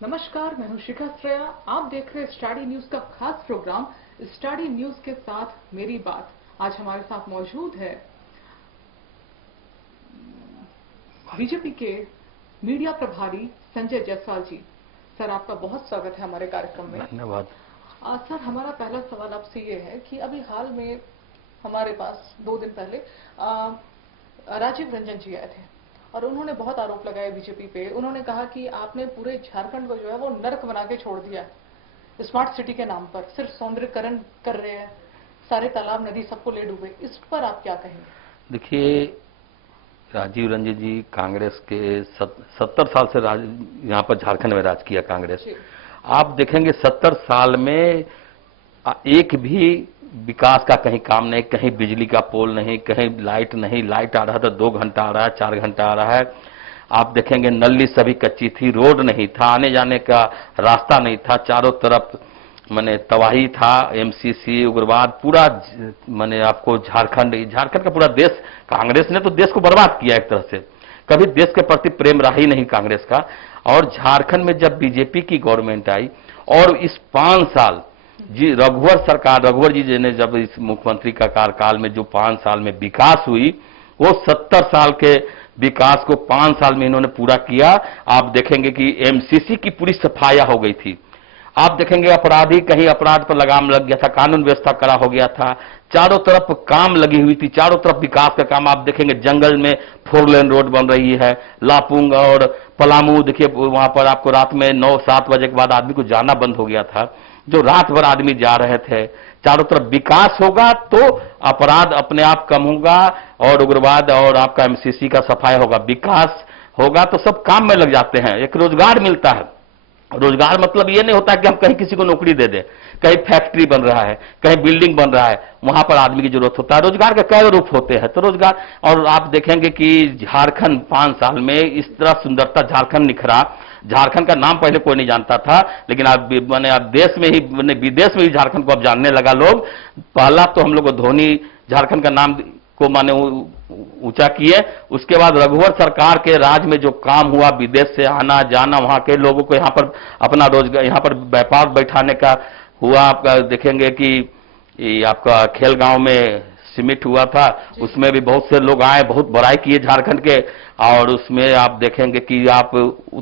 नमस्कार, मैं हूं शिखा श्रेया। आप देख रहे हैं स्टडी न्यूज का खास प्रोग्राम स्टडी न्यूज के साथ मेरी बात। आज हमारे साथ मौजूद है बीजेपी के मीडिया प्रभारी संजय जायसवाल जी। सर, आपका बहुत स्वागत है हमारे कार्यक्रम में। धन्यवाद। सर, हमारा पहला सवाल आपसे ये है कि अभी हाल में हमारे पास 2 दिन पहले राजीव रंजन जी आए थे और उन्होंने बहुत आरोप लगाए बीजेपी पे। उन्होंने कहा कि आपने पूरे झारखंड को जो है वो नर्क बना के छोड़ दिया स्मार्ट सिटी के नाम पर। सिर्फ सौंदर्यकरण कर रहे हैं, सारे तालाब नदी सबको ले डूबे। इस पर आप क्या कहेंगे? देखिए, राजीव रंजन जी कांग्रेस के 70 साल से यहाँ पर झारखंड में राज किया कांग्रेस। आप देखेंगे 70 साल में एक भी विकास का कहीं काम नहीं, कहीं बिजली का पोल नहीं, कहीं लाइट नहीं। लाइट आ रहा था 2 घंटा आ रहा है, 4 घंटा आ रहा है। आप देखेंगे नल्ली सभी कच्ची थी, रोड नहीं था, आने जाने का रास्ता नहीं था, चारों तरफ माने तबाही था। एमसीसी, उग्रवाद, पूरा माने आपको झारखंड का पूरा देश, कांग्रेस ने तो देश को बर्बाद किया एक तरह से। कभी देश के प्रति प्रेम रहा ही नहीं कांग्रेस का। और झारखंड में जब बीजेपी की गवर्नमेंट आई और इस 5 साल जी रघुवर जी ने जब इस मुख्यमंत्री का कार्यकाल में जो 5 साल में विकास हुई, वो 70 साल के विकास को 5 साल में इन्होंने पूरा किया। आप देखेंगे कि एमसीसी की पूरी सफाया हो गई थी। आप देखेंगे अपराधी कहीं अपराध पर लगाम लग गया था, कानून व्यवस्था कड़ा हो गया था, चारों तरफ काम लगी हुई थी, चारों तरफ विकास का काम। आप देखेंगे जंगल में 4 लेन रोड बन रही है, लापुंग और पलामू। देखिए वहां पर आपको रात में 9-7 बजे के बाद आदमी को जाना बंद हो गया था, जो रात भर आदमी जा रहे थे। चारों तरफ विकास होगा तो अपराध अपने आप कम होगा और उग्रवाद और आपका एमसीसी का सफाई होगा। विकास होगा तो सब काम में लग जाते हैं, एक रोजगार मिलता है। रोजगार मतलब ये नहीं होता कि हम कहीं किसी को नौकरी दे दें। कहीं फैक्ट्री बन रहा है, कहीं बिल्डिंग बन रहा है, वहां पर आदमी की जरूरत होता है। रोजगार के कई रूप होते हैं, तो रोजगार। और आप देखेंगे कि झारखंड 5 साल में इस तरह सुंदरता झारखंड निखरा। झारखंड का नाम पहले कोई नहीं जानता था, लेकिन आप मैंने आप देश में ही विदेश में ही झारखंड को अब जानने लगा लोग। पहला तो हम लोग को धोनी झारखंड का नाम को माने ऊंचा किए। उसके बाद रघुवर सरकार के राज में जो काम हुआ, विदेश से आना जाना, वहां के लोगों को यहाँ पर अपना रोजगार, यहाँ पर व्यापार बैठाने का हुआ। आपका देखेंगे कि आपका खेल गांव में सीमिट हुआ था, उसमें भी बहुत से लोग आए, बहुत बड़ाई किए झारखंड के। और उसमें आप देखेंगे कि आप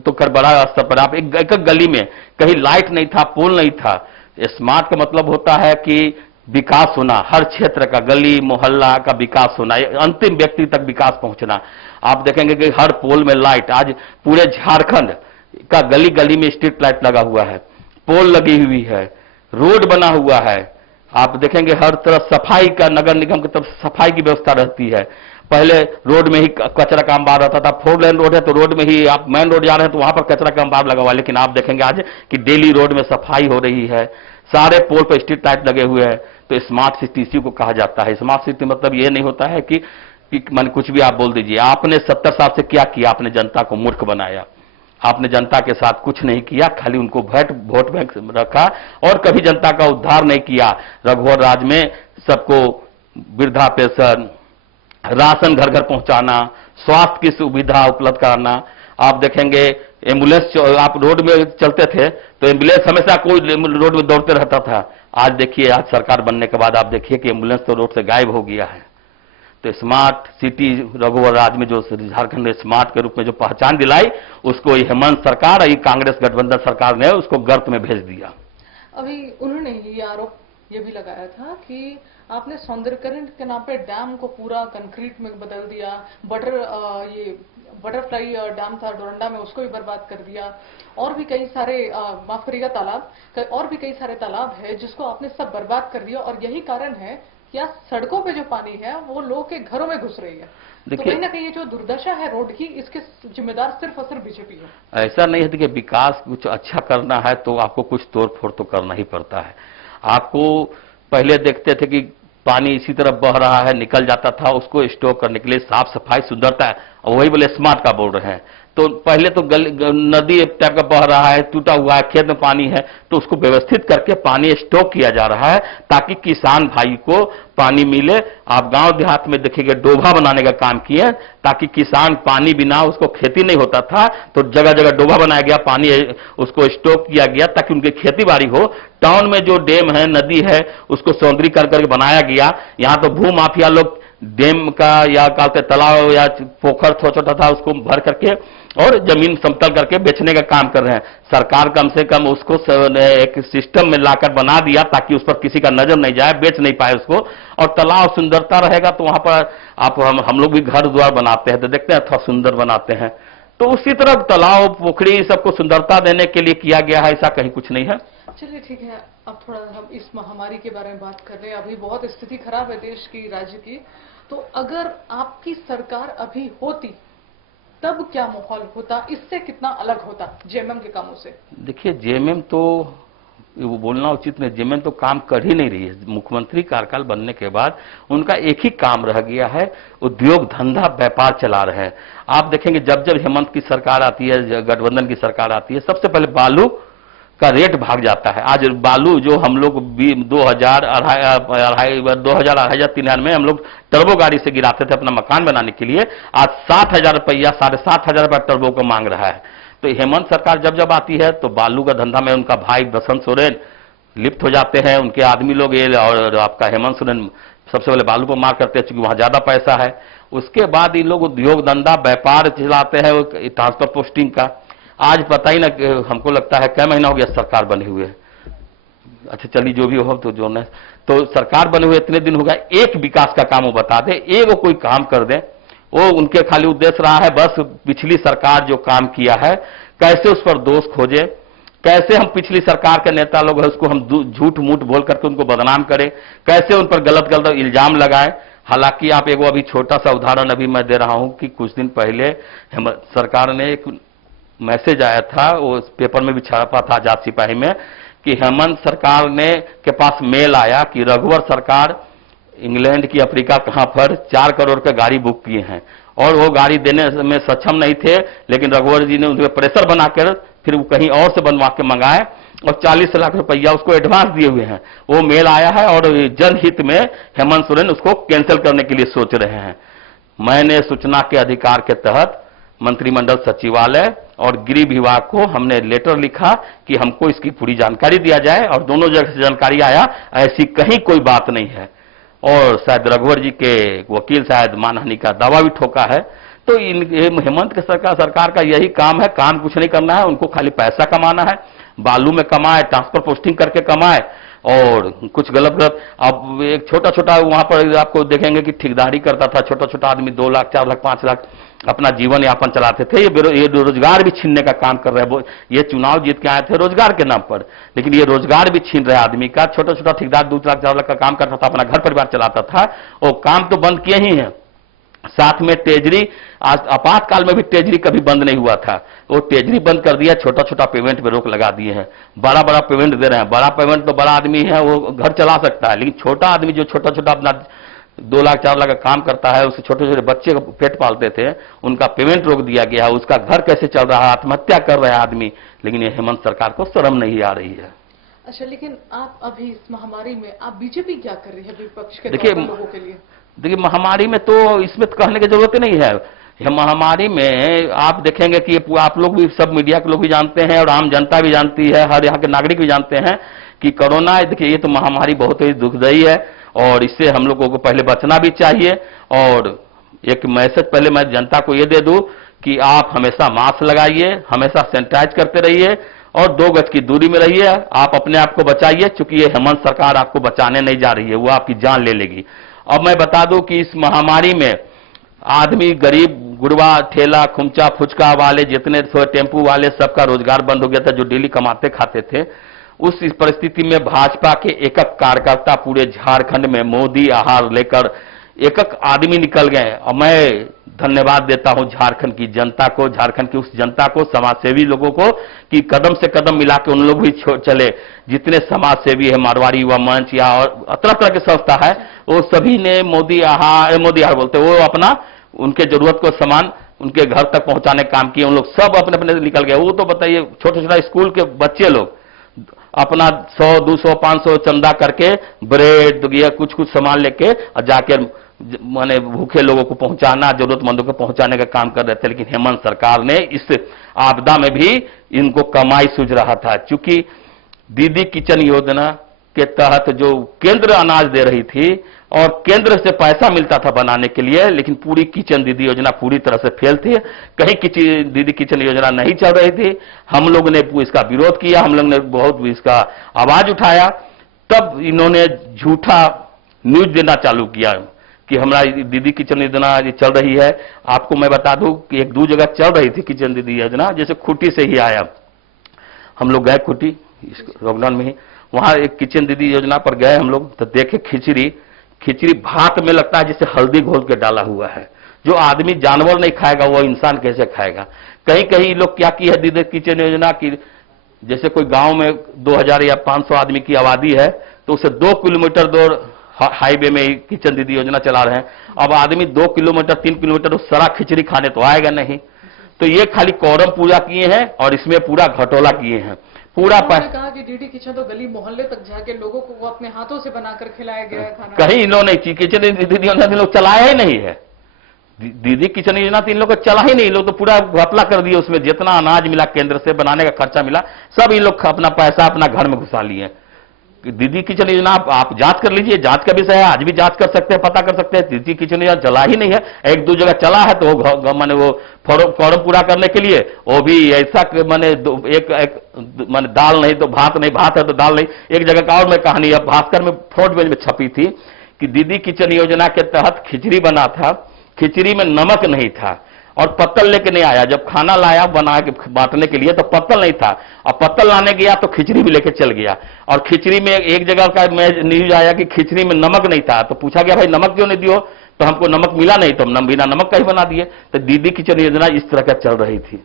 तो कर बड़ा स्तर पर आप एक गली में कहीं लाइट नहीं था, पोल नहीं था। स्मार्ट का मतलब होता है कि विकास होना, हर क्षेत्र का, गली मोहल्ला का विकास होना, अंतिम व्यक्ति तक विकास पहुंचना। आप देखेंगे कि हर पोल में लाइट, आज पूरे झारखंड का गली गली में स्ट्रीट लाइट लगा हुआ है, पोल लगी हुई है, रोड बना हुआ है। आप देखेंगे हर तरफ सफाई का, नगर निगम की तरफ सफाई की व्यवस्था रहती है। पहले रोड में ही कचरा का अंबार रहता था। 4 लेन रोड है तो रोड में ही आप मेन रोड जा रहे हैं तो वहां पर कचरा का अंबार लगा हुआ है। लेकिन आप देखेंगे आज कि डेली रोड में सफाई हो रही है, सारे पोल पर स्ट्रीट लाइट लगे हुए हैं। तो स्मार्ट सिटी इसी को कहा जाता है। स्मार्ट सिटी मतलब ये नहीं होता है कि मन कुछ भी आप बोल दीजिए। आपने 70 साल से क्या किया? आपने जनता को मूर्ख बनाया। आपने जनता के साथ कुछ नहीं किया, खाली उनको वोट बैंक रखा और कभी जनता का उद्धार नहीं किया। रघुवर राज में सबको वृद्धा पेंशन, राशन घर घर पहुंचाना, स्वास्थ्य की सुविधा उपलब्ध कराना। आप देखेंगे एम्बुलेंस, आप रोड में चलते थे तो एम्बुलेंस हमेशा कोई रोड में दौड़ते रहता था। आज देखिए, आज सरकार बनने के बाद आप देखिए कि एम्बुलेंस तो रोड से गायब हो गया है। तो स्मार्ट सिटी रघुवर राज में जो झारखंड ने स्मार्ट के रूप में जो पहचान दिलाई, उसको हेमंत सरकार और कांग्रेस गठबंधन सरकार ने उसको गर्त में भेज दिया। अभी उन्होंने ये आरोप ये भी लगाया था कि आपने सौंदर्यकरण के नाम पे डैम को पूरा कंक्रीट में बदल दिया। ये बटरफ्लाई डैम था डोरंडा में, उसको भी बर्बाद कर दिया। और भी कई सारे माफ करिएगा तालाब, और भी कई सारे तालाब है जिसको आपने सब बर्बाद कर दिया। और यही कारण है कि आज सड़कों पे जो पानी है वो लोगों के घरों में घुस रही है। तो कहीं ना कहीं ये जो दुर्दशा है रोड की, इसके जिम्मेदार सिर्फ और सिर्फ बीजेपी है। ऐसा नहीं है कि विकास कुछ अच्छा करना है तो आपको कुछ तोड़ फोड़ तो करना ही पड़ता है। आपको पहले देखते थे कि पानी इसी तरफ बह रहा है, निकल जाता था, उसको स्टोर करने के लिए साफ सफाई सुंदरता है, और वही बोले स्मार्ट का बोल रहे हैं। तो पहले तो नदी एक टाइप का बह रहा है, टूटा हुआ है, खेत में पानी है, तो उसको व्यवस्थित करके पानी स्टॉक किया जा रहा है ताकि किसान भाई को पानी मिले। आप गांव देहात में देखेंगे डोभा बनाने का काम किए ताकि किसान पानी बिना उसको खेती नहीं होता था, तो जगह जगह डोभा बनाया गया, पानी उसको स्टॉक किया गया ताकि उनकी खेती बाड़ी हो। टाउन में जो डैम है, नदी है, उसको सौंदर्यीकरण करके बनाया गया। यहां तो भू माफिया लोग डैम का या कहते तालाब या पोखर छोटा था उसको भर करके और जमीन समतल करके बेचने का काम कर रहे हैं। सरकार कम से कम उसको एक सिस्टम में लाकर बना दिया ताकि उस पर किसी का नजर नहीं जाए, बेच नहीं पाए उसको। और तालाब सुंदरता रहेगा तो वहां पर आप हम लोग भी घर द्वार बनाते हैं तो देखते हैं थोड़ा सुंदर बनाते हैं, तो उसी तरह तालाब पोखरी सबको सुंदरता देने के लिए किया गया है, ऐसा कहीं कुछ नहीं है। चलिए ठीक है, अब थोड़ा हम इस महामारी के बारे में बात कर रहे हैं। अभी बहुत स्थिति खराब है देश की, राज्य की, तो अगर आपकी सरकार अभी होती तब क्या माहौल होता, इससे कितना अलग होता जेएमएम के कामों से? देखिए जेएमएम तो वो बोलना उचित नहीं, जेएमएम तो काम कर ही नहीं रही है। मुख्यमंत्री कार्यकाल बनने के बाद उनका एक ही काम रह गया है, उद्योग धंधा व्यापार चला रहे हैं। आप देखेंगे जब जब हेमंत की सरकार आती है, गठबंधन की सरकार आती है, सबसे पहले बालू का रेट भाग जाता है। आज बालू जो हम लोग 2000-2003 में हम लोग टर्बो गाड़ी से गिराते थे अपना मकान बनाने के लिए, आज 60,000 रुपया, 7,500 रुपया टर्बो को मांग रहा है। तो हेमंत सरकार जब जब आती है तो बालू का धंधा में उनका भाई बसंत सोरेन लिप्त हो जाते हैं, उनके आदमी लोग ये, और आपका हेमंत सोरेन सबसे पहले बालू पर मार करते हैं क्योंकि वहां ज्यादा पैसा है। उसके बाद ये लोग उद्योग धंधा व्यापार चलाते हैं ट्रांसफर पोस्टिंग का। आज पता ही ना, हमको लगता है कई महीना हो गया सरकार बने हुए। अच्छा चलिए जो भी हो, तो जो न तो सरकार बने हुए इतने दिन हो गया, एक विकास का काम वो बता दे, एक वो कोई काम कर दे। वो उनके खाली उद्देश्य रहा है बस पिछली सरकार जो काम किया है कैसे उस पर दोष खोजे, कैसे हम पिछली सरकार के नेता लोग हैं उसको हम झूठ मूठ बोल करके उनको बदनाम करें, कैसे उन पर गलत गलत इल्जाम लगाए। हालांकि आप एक अभी छोटा सा उदाहरण अभी मैं दे रहा हूं कि कुछ दिन पहले सरकार ने एक मैसेज आया था, वो पेपर में भी छापा था आजाद सिपाही में, कि हेमंत सरकार ने के पास मेल आया कि रघुवर सरकार इंग्लैंड की अफ्रीका कहां पर 4 करोड़ का गाड़ी बुक किए हैं और वो गाड़ी देने में सक्षम नहीं थे, लेकिन रघुवर जी ने उनके प्रेशर बनाकर फिर वो कहीं और से बनवा के मंगाए और 40 लाख रुपया उसको एडवांस दिए हुए हैं। वो मेल आया है और जनहित में हेमंत सोरेन उसको कैंसिल करने के लिए सोच रहे हैं। मैंने सूचना के अधिकार के तहत मंत्रिमंडल सचिवालय और गृह विभाग को हमने लेटर लिखा कि हमको इसकी पूरी जानकारी दिया जाए, और दोनों जगह से जानकारी आया ऐसी कहीं कोई बात नहीं है। और शायद रघुवर जी के वकील शायद मानहानि का दावा भी ठोका है। तो हेमंत के सरकार का यही काम है, काम कुछ नहीं करना है, उनको खाली पैसा कमाना है, बालू में कमाए, ट्रांसफर पोस्टिंग करके कमाए और कुछ गलत गलत। अब एक छोटा छोटा वहां पर आपको देखेंगे कि ठेकेदारी करता था, छोटा छोटा आदमी 2 लाख 4 लाख 5 लाख अपना जीवन यापन चलाते थे। ये रोजगार भी छीनने का काम कर रहे हैं। ये चुनाव जीत के आए थे रोजगार के नाम पर, लेकिन ये रोजगार भी छीन रहे आदमी का। छोटा छोटा ठेकेदार 2 लाख 4 लाख का काम करता था, अपना घर परिवार चलाता था, और काम तो बंद किए ही हैं। साथ में टेजरी, आज आपातकाल में भी टेजरी कभी बंद नहीं हुआ था, वो टेजरी बंद कर दिया, छोटा छोटा पेमेंट पे रोक लगा दिए हैं। बड़ा बड़ा पेमेंट दे रहे हैं। बड़ा पेमेंट तो बड़ा आदमी है वो घर चला सकता है, लेकिन छोटा आदमी जो छोटा छोटा अपना 2 लाख 4 लाख का काम करता है, उससे छोटे छोटे बच्चे को पेट पालते थे, उनका पेमेंट रोक दिया गया है। उसका घर कैसे चल रहा है, आत्महत्या कर रहे हैं आदमी, लेकिन ये हेमंत सरकार को शर्म नहीं आ रही है। अच्छा, लेकिन आप अभी इस महामारी में आप बीजेपी क्या कर रही है विपक्ष के लोगों के लिए? देखिए महामारी में तो इसमें तो कहने की जरूरत ही नहीं है। यह महामारी में आप देखेंगे कि आप लोग भी, सब मीडिया के लोग भी जानते हैं और आम जनता भी जानती है, हर यहाँ के नागरिक भी जानते हैं कि कोरोना, देखिए ये तो महामारी बहुत ही दुखदायी है और इससे हम लोगों को पहले बचना भी चाहिए। और एक मैसेज पहले मैं जनता को ये दे दूं कि आप हमेशा मास्क लगाइए, हमेशा सैनिटाइज करते रहिए और 2 गज की दूरी में रहिए। आप अपने आप को बचाइए, क्योंकि ये हेमंत सरकार आपको बचाने नहीं जा रही है, वो आपकी जान ले लेगी। अब मैं बता दूं कि इस महामारी में आदमी, गरीब गुरबा, ठेला खुमचा फुचका वाले, जितने टेम्पू वाले, सबका रोजगार बंद हो गया था, जो डेली कमाते खाते थे। उस परिस्थिति में भाजपा के एक कार्यकर्ता पूरे झारखंड में मोदी आहार लेकर एक आदमी निकल गए। और मैं धन्यवाद देता हूं झारखंड की जनता को, झारखंड की उस जनता को, समाजसेवी लोगों को, कि कदम से कदम मिला के उन लोग भी चले। जितने समाजसेवी है, मारवाड़ी युवा मंच या और तरह तरह की संस्था है, वो सभी ने मोदी आहार बोलते, वो अपना उनके जरूरत को सामान उनके घर तक पहुंचाने का काम किए, उन लोग सब अपने अपने निकल गए। वो तो बताइए छोटे छोटे स्कूल के बच्चे लोग अपना 100 200 500 चंदा करके ब्रेड या कुछ कुछ सामान लेके और जाके माने भूखे लोगों को पहुंचाना, जरूरतमंदों को पहुंचाने का काम कर रहे थे। लेकिन हेमंत सरकार ने इस आपदा में भी इनको कमाई सूझ रहा था, क्योंकि दीदी किचन योजना के तहत जो केंद्र अनाज दे रही थी और केंद्र से पैसा मिलता था बनाने के लिए, लेकिन पूरी किचन दीदी योजना पूरी तरह से फेल थी। कहीं दीदी किचन योजना नहीं चल रही थी। हम लोग ने इसका विरोध किया, हम लोग ने बहुत इसका आवाज उठाया। तब इन्होंने झूठा न्यूज देना चालू किया कि हमारा दीदी किचन योजना चल रही है। आपको मैं बता दूं कि एक दो जगह चल रही थी किचन दीदी योजना, जैसे खूंटी से ही आया। हम लोग गए खूंटी लॉकडाउन में ही, वहां एक किचन दीदी योजना पर गए हम लोग, तो देखे खिचड़ी भात में लगता है जैसे हल्दी घोल के डाला हुआ है। जो आदमी जानवर नहीं खाएगा वो इंसान कैसे खाएगा। कहीं कहीं लोग क्या की है दीदी किचन योजना की, जैसे कोई गांव में 2000 या 500 आदमी की आबादी है तो उसे 2 किलोमीटर दूर हाईवे में किचन दीदी योजना चला रहे हैं। अब आदमी 2 किलोमीटर 3 किलोमीटर उस सारा खिचड़ी खाने तो आएगा नहीं। तो ये खाली कौरम पूजा किए हैं और इसमें पूरा घटोला किए हैं। पूरा कहा कि दीदी किचन तो गली मोहल्ले तक जाके लोगों को वो अपने हाथों से बनाकर खिलाया गया है खाना। कहीं इन्होंने किचन दीदी योजना लोग चलाया ही नहीं है। दीदी किचन योजना तो इन लोग को चला ही नहीं। लोग तो पूरा घपला कर दिए, उसमें जितना अनाज मिला केंद्र से बनाने का खर्चा मिला सब इन लोग अपना पैसा अपना घर में घुसा लिए। दीदी किचन योजना आप जांच कर लीजिए, जांच का विषय है, आज भी जांच कर सकते हैं, पता कर सकते हैं। दीदी किचन योजना चला ही नहीं है। एक दो जगह चला है तो वो माने वो फॉर्म पूरा करने के लिए वो भी ऐसा माने एक माने दाल नहीं तो भात नहीं, भात है तो दाल नहीं। एक जगह का और मैं कहानी अब भास्कर में फ्रंट पेज में छपी थी कि दीदी किचन योजना के तहत खिचड़ी बना था, खिचड़ी में नमक नहीं था और पत्तल लेके नहीं आया। जब खाना लाया बना के बांटने के लिए तो पत्तल नहीं था, और पत्तल लाने गया तो खिचड़ी भी लेके चल गया। और खिचड़ी में एक जगह का मैं न्यूज आया कि खिचड़ी में नमक नहीं था, तो पूछा गया भाई नमक क्यों नहीं दियो, तो हमको नमक मिला नहीं, तो हम बिना नमक का ही बना दिए। तो दीदी किचन योजना इस तरह का चल रही थी।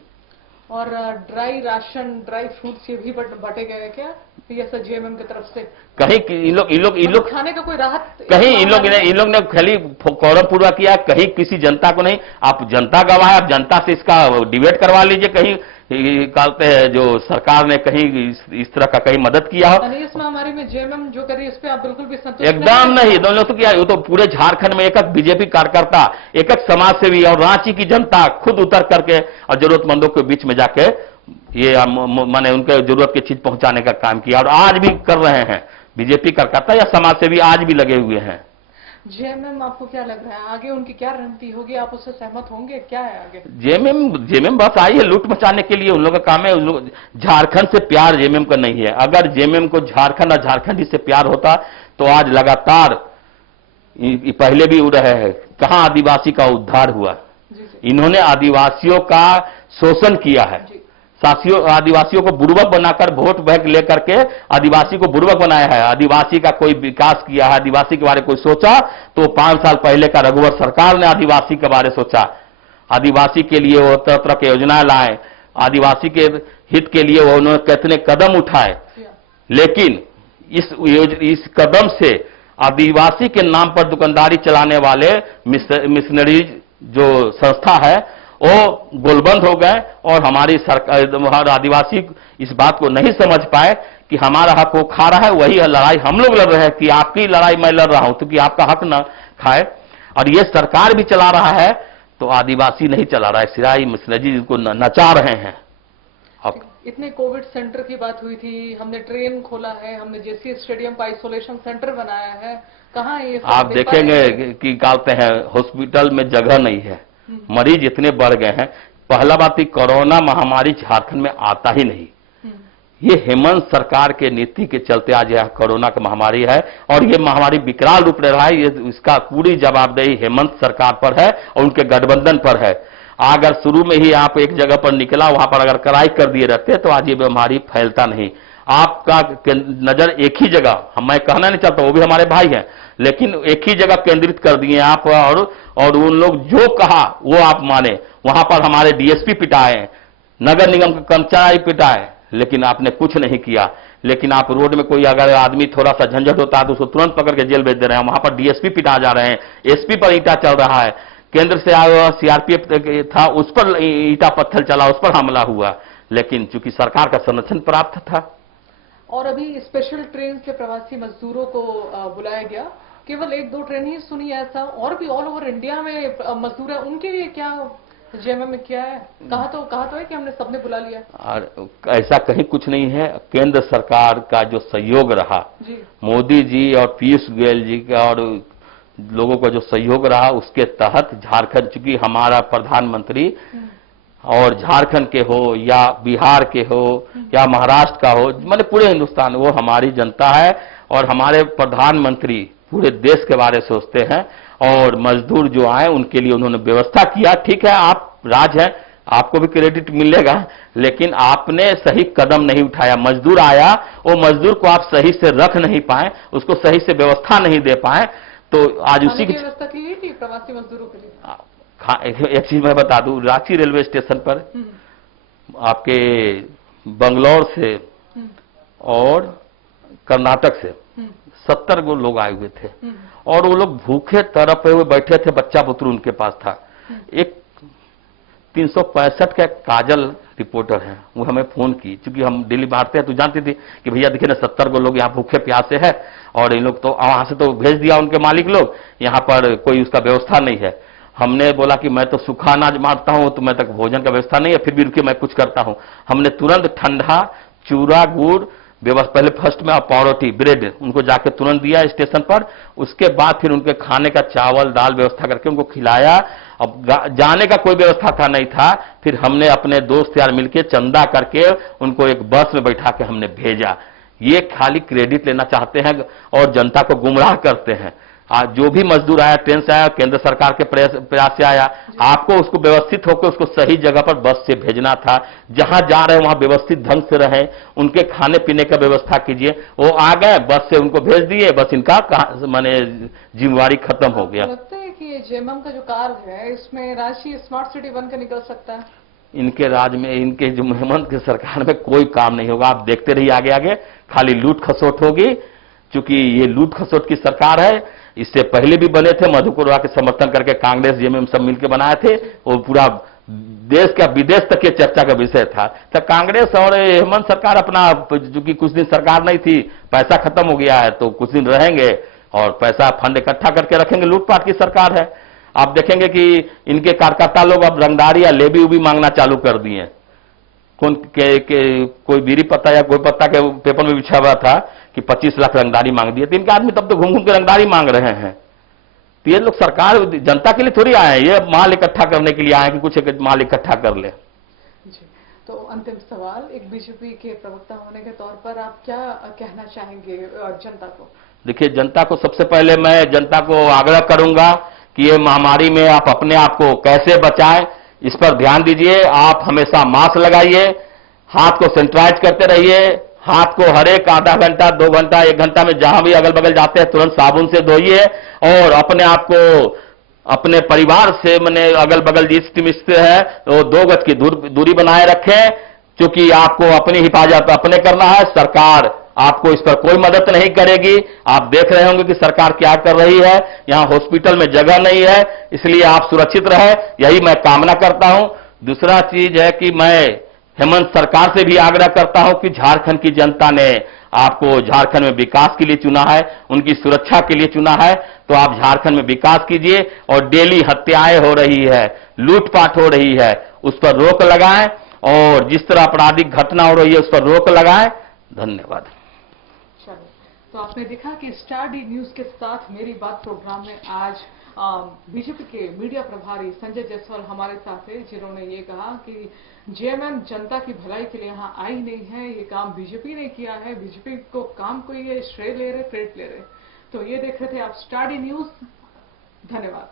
और ड्राई राशन, ड्राई फ्रूट्स ये भी बांटे गए क्या जेएमएम की तरफ से? कहीं इन लोग खाने का कोई राहत कहीं इन लोग ने खाली कौरव पूरा किया, कहीं किसी जनता को नहीं। आप जनता गवाह, आप जनता से इसका डिबेट करवा लीजिए। कहीं कहते हैं जो सरकार ने कहीं इस तरह का कहीं मदद किया हो। इस महामारी में जेएमएम जो करी उस पर आप बिल्कुल भी संतुष्ट एकदम नहीं। दोनों तो क्या, वो तो पूरे झारखंड में एक एक बीजेपी कार्यकर्ता, एक एक समाज सेवी और रांची की जनता खुद उतर करके और जरूरतमंदों के बीच में जाके ये माने उनके जरूरत की चीज पहुंचाने का काम किया, और आज भी कर रहे हैं। बीजेपी कार्यकर्ता या समाज सेवी आज भी लगे हुए हैं। जेएमएम आपको क्या लग रहा है आगे उनकी क्या रणनीति होगी, आप उससे सहमत होंगे? क्या है आगे? जेएमएम बस आई है लूट मचाने के लिए। उन लोगों का काम है, उन लोग झारखंड से प्यार जेएमएम का नहीं है। अगर जेएमएम को झारखंड और झारखंडी से प्यार होता तो आज लगातार पहले भी उड़ रहे हैं। कहां आदिवासी का उद्धार हुआ? इन्होंने आदिवासियों का शोषण किया है। आदिवासियों को बुर्बक बनाकर वोट बैंक लेकर के आदिवासी को बुर्बक बनाया है। आदिवासी का कोई विकास किया है, आदिवासी के बारे में कोई सोचा तो 5 साल पहले का रघुवर सरकार ने आदिवासी के बारे में सोचा। आदिवासी के लिए वो तरह तरह की योजनाएं लाए, आदिवासी के हित के लिए वो उन्होंने कितने कदम उठाए। लेकिन इस कदम से आदिवासी के नाम पर दुकानदारी चलाने वाले मिशनरीज जो संस्था है वो गोलबंद हो गए, और हमारी सरकार आदिवासी इस बात को नहीं समझ पाए कि हमारा हक वो खा रहा है। वही लड़ाई हम लोग लड़ रहे हैं कि आपकी लड़ाई मैं लड़ रहा हूं क्योंकि आपका हक ना खाए। और ये सरकार भी चला रहा है तो आदिवासी नहीं चला रहा है, सिराई मिशनरी को नचा रहे हैं। इतने कोविड सेंटर की बात हुई थी, हमने ट्रेन खोला है, हमने जेसी स्टेडियम का आइसोलेशन सेंटर बनाया है, कहाँ है ये? आप देखेंगे कि कहते हैं हॉस्पिटल में जगह नहीं है, मरीज इतने बढ़ गए हैं। पहला बात ही कोरोना महामारी झारखंड में आता ही नहीं। ये हेमंत सरकार के नीति के चलते आज यह कोरोना की महामारी है, और ये महामारी विकराल रूप ले रहा है। ये इसका पूरी जवाबदेही हेमंत सरकार पर है और उनके गठबंधन पर है। अगर शुरू में ही आप एक जगह पर निकला, वहां पर अगर कराई कर दिए रहते तो आज ये बीमारी फैलता नहीं। आपका नजर एक ही जगह, मैं कहना नहीं चाहता, वो भी हमारे भाई हैं, लेकिन एक ही जगह केंद्रित कर दिए आप, और उन लोग जो कहा वो आप माने। वहां पर हमारे डीएसपी पिटाए, नगर निगम के कर्मचारी पिटाए, लेकिन आपने कुछ नहीं किया। लेकिन आप रोड में कोई अगर आदमी थोड़ा सा झंझट होता है तो उसको तुरंत पकड़ के जेल भेज दे रहे हैं। वहां पर डीएसपी पिटा जा रहे हैं, एसपी पर ईंटा चल रहा है। केंद्र से आया हुआ सीआरपीएफ था, उस पर ईटा पत्थर चला, उस पर हमला हुआ, लेकिन चूंकि सरकार का संरक्षण प्राप्त था। और अभी स्पेशल ट्रेन से प्रवासी मजदूरों को बुलाया गया, केवल 1-2 ट्रेन ही सुनी है ऐसा, और भी ऑल ओवर इंडिया में मजदूर है, उनके लिए क्या जेएमएम में किया है? कहा तो है कि हमने सबने बुला लिया। और ऐसा कहीं कुछ नहीं है। केंद्र सरकार का जो सहयोग रहा जी, मोदी जी और पीयूष गोयल जी का और लोगों का जो सहयोग रहा, उसके तहत झारखंड, चूंकि हमारा प्रधानमंत्री और झारखंड के हो या बिहार के हो या महाराष्ट्र का हो, माने पूरे हिंदुस्तान, वो हमारी जनता है और हमारे प्रधानमंत्री पूरे देश के बारे में सोचते हैं। और मजदूर जो आए उनके लिए उन्होंने व्यवस्था किया। ठीक है, आप राज हैं, आपको भी क्रेडिट मिलेगा, लेकिन आपने सही कदम नहीं उठाया। मजदूर आया, वो मजदूर को आप सही से रख नहीं पाए, उसको सही से व्यवस्था नहीं दे पाए, तो आज उसी की व्यवस्था की गई थी प्रवासी मजदूरों के लिए। एक चीज मैं बता दूं, रांची रेलवे स्टेशन पर आपके बंगलौर से और कर्नाटक से 70 गो लोग आए हुए थे, और वो लोग भूखे तड़पे हुए बैठे थे, बच्चा बुतरू उनके पास था। एक 365 का काजल रिपोर्टर है, वो हमें फोन की, क्योंकि हम दिल्ली बांटते हैं तो जानती थी कि भैया देखिए ना 70 गो लोग यहाँ भूखे प्यासे है, और इन लोग तो वहां से तो भेज दिया उनके मालिक लोग, यहाँ पर कोई उसका व्यवस्था नहीं है। हमने बोला कि मैं तो सूखा अनाज मारता हूं, तो मैं तक भोजन का व्यवस्था नहीं है, फिर भी रुकिए मैं कुछ करता हूं। हमने तुरंत ठंडा चूरा गुड़ व्यवस्था, पहले फर्स्ट में पावरोटी ब्रेड उनको जाके तुरंत दिया स्टेशन पर, उसके बाद फिर उनके खाने का चावल दाल व्यवस्था करके उनको खिलाया। अब जाने का कोई व्यवस्था था नहीं था, फिर हमने अपने दोस्त यार मिलके चंदा करके उनको एक बस में बैठा के हमने भेजा। ये खाली क्रेडिट लेना चाहते हैं और जनता को गुमराह करते हैं। आज जो भी मजदूर आया ट्रेन से आया, केंद्र सरकार के प्रयास से आया, आपको उसको व्यवस्थित होकर उसको सही जगह पर बस से भेजना था। जहां जा रहे हैं वहां व्यवस्थित ढंग से रहे, उनके खाने पीने का व्यवस्था कीजिए। वो आ गए, बस से उनको भेज दिए, बस इनका माने जिम्मेवारी खत्म हो गया। लगता है कि ये जेएमएम का जो कार्य है, इसमें रांची स्मार्ट सिटी बनकर निकल सकता है। इनके राज में, इनके जो हेमंत की सरकार में कोई काम नहीं होगा। आप देखते रहिए आगे आगे खाली लूट खसोट होगी, क्योंकि ये लूट खसोट की सरकार है। इससे पहले भी बने थे, मधु कोरवा के समर्थन करके कांग्रेस जेएमएम सब मिलकर बनाए थे, वो पूरा देश का विदेश तक के चर्चा का विषय था। तो कांग्रेस और हेमंत सरकार अपना, चूंकि कुछ दिन सरकार नहीं थी, पैसा खत्म हो गया है, तो कुछ दिन रहेंगे और पैसा फंड इकट्ठा करके रखेंगे। लूटपाट की सरकार है। आप देखेंगे कि इनके कार्यकर्ता लोग अब रंगदारी या लेबी उबी मांगना चालू कर दिए। कोई बीड़ी पत्ता या कोई पत्ता के पेपर में बिछा हुआ था कि 25 लाख रंगदारी मांग दिए, तो इनके आदमी तब तो घूम घूम के रंगदारी मांग रहे हैं। तो ये लोग सरकार जनता के लिए थोड़ी आए हैं, ये माल इकट्ठा करने के लिए आए कि कुछ माल इकट्ठा कर ले। जी, तो अंतिम सवाल, एक बीजेपी के प्रवक्ता होने के तौर पर आप क्या कहना चाहेंगे जनता को? देखिए, जनता को सबसे पहले मैं जनता को आग्रह करूंगा कि ये महामारी में आप अपने आप को कैसे बचाएं, इस पर ध्यान दीजिए। आप हमेशा मास्क लगाइए, हाथ को सैनिटाइज करते रहिए, हाथ को हर एक आधा घंटा 2 घंटा 1 घंटा में जहां भी अगल बगल जाते हैं तुरंत साबुन से धोइए, और अपने आप को अपने परिवार से मैंने अगल बगल जिस मिलते है तो 2 गज की दूरी बनाए रखें, क्योंकि आपको अपनी हिफाजत अपने करना है। सरकार आपको इस पर कोई मदद नहीं करेगी। आप देख रहे होंगे कि सरकार क्या कर रही है, यहां हॉस्पिटल में जगह नहीं है, इसलिए आप सुरक्षित रहे, यही मैं कामना करता हूं। दूसरा चीज है कि मैं हेमंत सरकार से भी आग्रह करता हूं कि झारखंड की जनता ने आपको झारखंड में विकास के लिए चुना है, उनकी सुरक्षा के लिए चुना है, तो आप झारखंड में विकास कीजिए। और डेली हत्याएं हो रही है, लूटपाट हो रही है, उस पर रोक लगाएं, और जिस तरह आपराधिक घटना हो रही है उस पर रोक लगाएं। धन्यवाद। चलो, तो आपने देखा कि स्टार डी न्यूज के साथ मेरी बात प्रोग्राम में आज बीजेपी के मीडिया प्रभारी संजय जायसवाल हमारे साथ है, जिन्होंने ये कहा कि जेएमएम जनता की भलाई के लिए यहाँ आई नहीं है, ये काम बीजेपी ने किया है, बीजेपी को काम को ये श्रेय ले रहे, क्रेडिट ले रहे। तो ये देख रहे थे आप स्टार डी न्यूज। धन्यवाद।